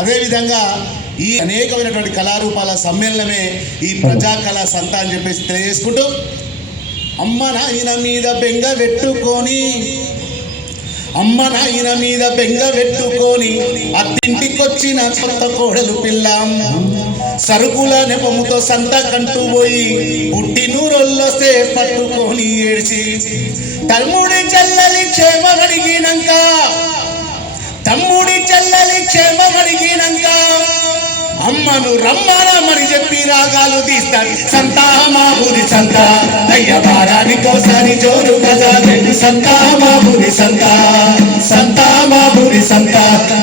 అదేవిధంగా ఈ అనేకమైనటువంటి కళారూపాల సమ్మేళనమే ఈ ప్రజా కళా సంత అని చెప్పేసి తెలియజేసుకుంటూ, అమ్మ నాయన మీద బెంగ పెట్టుకొని అత్తింటికొచ్చిన కొత్త కోడలు పిల్ల సరుకుల నెపముతో సంత కంటూ పోయి పుట్టినూరొల్లొస్తే పట్టుకొని ఏడ్చి తమ్ముడి చెల్లెలి క్షేమమడిగినాక అమ్మను రమ్మనమని చెప్పి రాగాలు తీస్తాడు. సంతా మా ఊరి సంత అయ్య వారానికోసారి జోరుగా సాగేటి సంతా మా ఊరి సంత, సంతా మా ఊరి సంత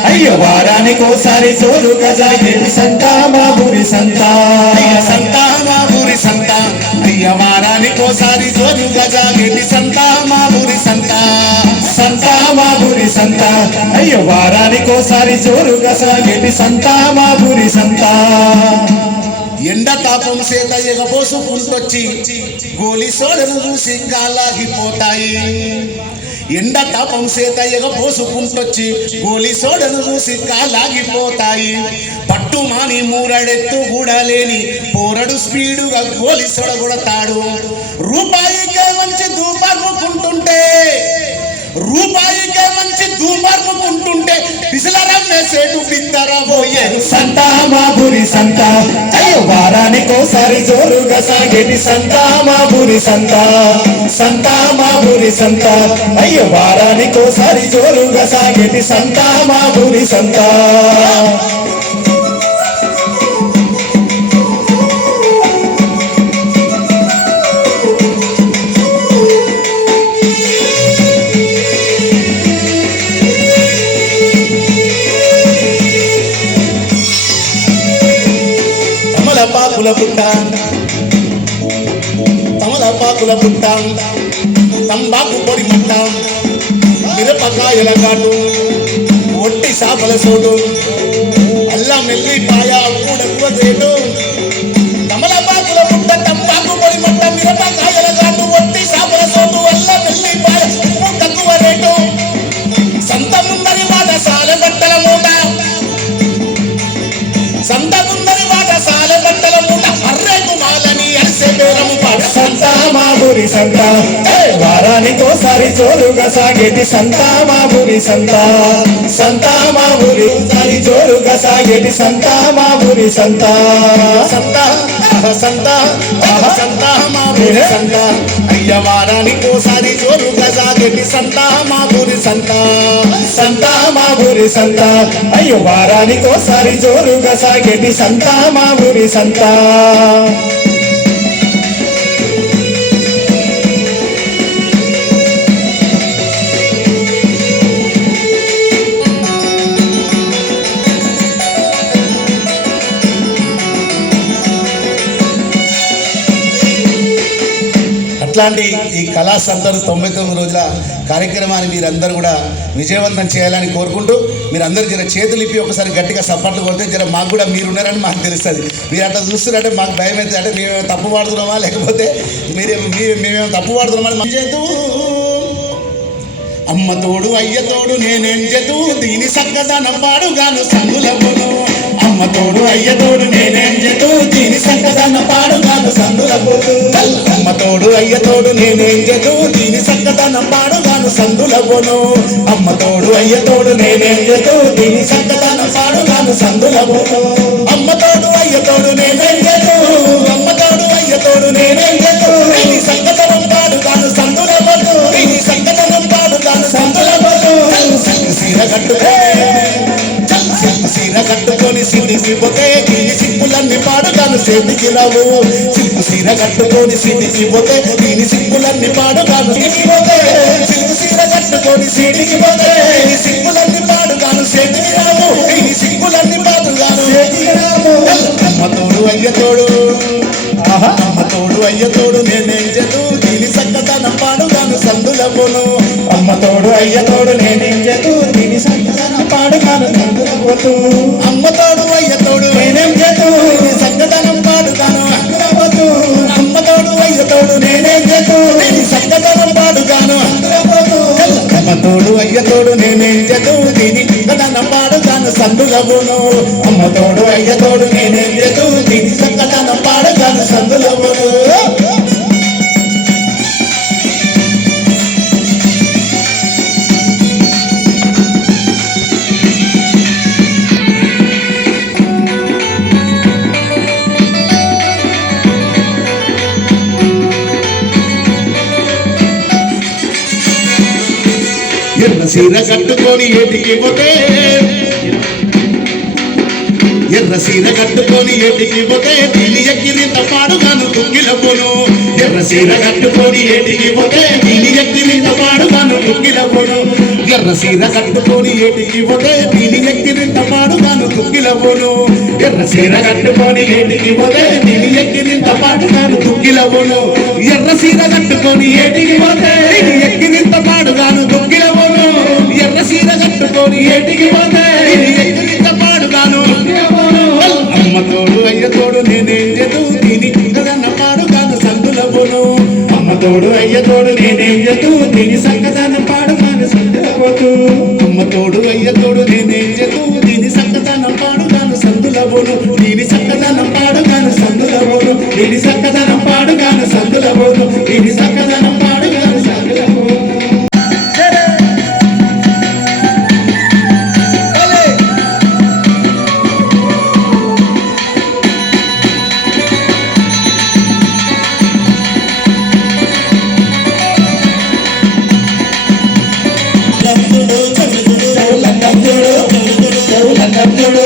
అయ్య వారానికోసారి జోరుగా సాగేటి సంతా మా ఊరి సంత, సంతా మా ఊరి సంత అయ్య వారానికోసారి జోరుగా సాగేటి సంతా మా ఊరి సంత, సంతా మా ఊరి సంత అయ్య వారానికోసారి జోరుగా సాగేటి సంతా మా ఊరి సంత. ఎండ తాపం చేత ఎగబోసుకుంటొచ్చి గోలి సోడను చూసి గాలాగిపోతాయి. ఎండ తాపం చేత ఎగబోసుకుంటొచ్చి గోలి సోడను చూసి కాలాగిపోతాయి. పట్టు మాని మూరడెత్తు కూడా లేని పోరడు స్పీడుగా గోలి సోడ కొడతాడు. రూపాయికే మంచి దూపర్ముకుంటుంటే పిసలరమ్మే సేటు బిత్తరబోయేరు సంతా మా ఊరి సంత అయ్యో వారానికోసారి జోరుగా సాగేటి సంతా మా ఊరి సంత, సంతా మా ఊరి సంత అయ్యో వారానికోసారి జోరుగా సాగేటి సంతా మా ఊరి సంత. తమలపాకుల పుట్ట తంబాకు పొడి ముట్ట మిరపకాయల ఘాటు ఒట్టి చేపల సోటు అల్లం వెల్లిపాయ కూడకువ రేటు. తమలపాకుల పుట్ట తంబాకు పొడి ముట్ట మిరపకాయల ఘాటు ఒట్టి చేపల సోటు అల్లం వెల్లిపాయ ఉప్పు తక్కువ రేటు. సంత ముందరి మాట సాల బట్టల మూట, సంత ముందరి మాట సాల బట్టల మూట అర్రేకు మాలని అరిసే బేరము పాట సంతా మా ఊరి సంత వారానికోసారి జోరుగా సాగేటి సంతా మా ఊరి సంత, సంతా మా ఊరి సారి జోరుగా సాగేటి సంతా మా ఊరి సంత, సంతా సంతా సంతా మా ఊరి సంత అయ్య వారానికోసారి జోరుగా సాగేటి సంతా మా ఊరి సంత, సంతా మా ఊరి సంత అయ్యో వారానికోసారి జోరుగా సాగేటి సంతా మా ఊరి సంత. ఇట్లాంటి ఈ కళా సంతలు 99 రోజుల కార్యక్రమాన్ని మీరందరూ కూడా విజయవంతం చేయాలని కోరుకుంటూ, మీరందరూ జర చేతులు ఇప్పి ఒకసారి గట్టిగా సపోర్ట్ కొడితే జర మాకు కూడా మీరున్నారని మాకు తెలుస్తుంది. మీరు అట్లా చూస్తున్నారంటే మాకు భయం అవుతుంది. అంటే మేమేమో తప్పు పాడుతున్నామా లేకపోతే మేమేమో తప్పు పాడుతున్నామని మా చేతు అమ్మ తోడు అయ్య తోడు నేనేం చేతు దీని సక్కదనం పాడుగాను సందులమును. అమ్మ తోడు అయ్య తోడు నేనేం చేతు దీని సక్కదనం పాడుగాను సందులమును. అమ్మ తోడు అయ్య తోడు నేనేం చేతు దీని సక్కదనం పాడుగాను సందులమును. అమ్మ తోడు అయ్య తోడు నేనేం చేతు దీని సక్కదనం పాడుగాను సందులమును. అమ్మ తోడు అయ్య తోడు నేనేం చేతు, అమ్మ తోడు అయ్య తోడు నేనేం చేతు దీని సక్కదనం పాడుగాను సందులమును. దీని సక్కదనం పాడుగాను సందులమును. సీర కట్టుకొని సిద్ధికి పోతే దీని సిప్పులన్నీ పాడుగాను చేతికి రావు. సిప్పు సీర కట్టుకొని సిద్ధికి పోతే దీని సిప్పులన్నీ పాడుగాను పోతే. సిప్పు సీర కట్టుకొని సిద్ధికి పోతే దీని సిప్పులన్నీ పాడుగాను చేతికి రావు. దీని సిప్పులన్నీ పాడుగాను చేతికి రావు. అమ్మ తోడు అయ్య తోడు, అమ్మ తోడు అయ్య తోడు నేనేం చేతు దీని సక్కదనం పాడుగాను సందులమును. అమ్మ తోడు అయ్య తోడు నేనేం చేతు దీని సక్కదనం పాడుగాను సందులమును. అమ్మ తోడు అయ్య తోడు నేనేం చేతు దీని సక్కదనం పాడుగాను సందులమును. అమ్మ తోడు అయ్య తోడు నేనేం చేతు దీని సక్కదనం పాడుగాను సందులమును. అమ్మ తోడు అయ్య తోడు నేనేం చేతు దీని సక్కదనం పాడుగాను సందులవును అమ్మ తోడు అయ్య తోడు నేనేం చేతూ దీని చక్కదనం పాడగాను సందులవును ఎర్ర సీర కట్టుకొని ఏటికి పోతే ఎర్ర సీర కట్టుకొని ఏటికి పోతే నీలి ఎక్కిరింత పాడుగాను దుఃఖిలపోను ఎర్ర సీర కట్టుకొని ఏటికి పోతే నీలి ఎక్కిరింత పాడుగాను దుఃఖిలపోను ఎర్ర సీర కట్టుకొని ఏటికి పోతే నీలి ఎక్కిరింత పాడుగాను దుఃఖిలపోను ఎర్ర సీర కట్టుకొని ఏటికి పోతే నీలి ఎక్కిరింత పాడుగాను దుఃఖిలపోను ఎర్ర సీర కట్టుకొని ఏటికి పోతే నీలి ఎక్కిరింత పాడుగాను దుఃఖిలపోను ఎర్ర సీర కట్టుకొని ఏటికి పోతే నీలి ఎక్కిరింత పాడుగాను అమ్మ తోడు అయ్య తోడు నేనేం చేతూ దీని చక్కదనం పాడుగాను సందులవును అమ్మ తోడు అయ్య తోడు నేనేం చేతూ దీని చక్కదనం పాడుగాను సందులపోతూ అమ్మ తోడు అయ్య తోడు నేనేం చేతూ దీని చక్కదనం పాడుగాను సందులవును దీని చక్కదనం పాడుగాను సందులవును దీని చక్కదనం పాడుగాను సందులవును దీని చక్కదనం పాడుగాను సందులవును చూడు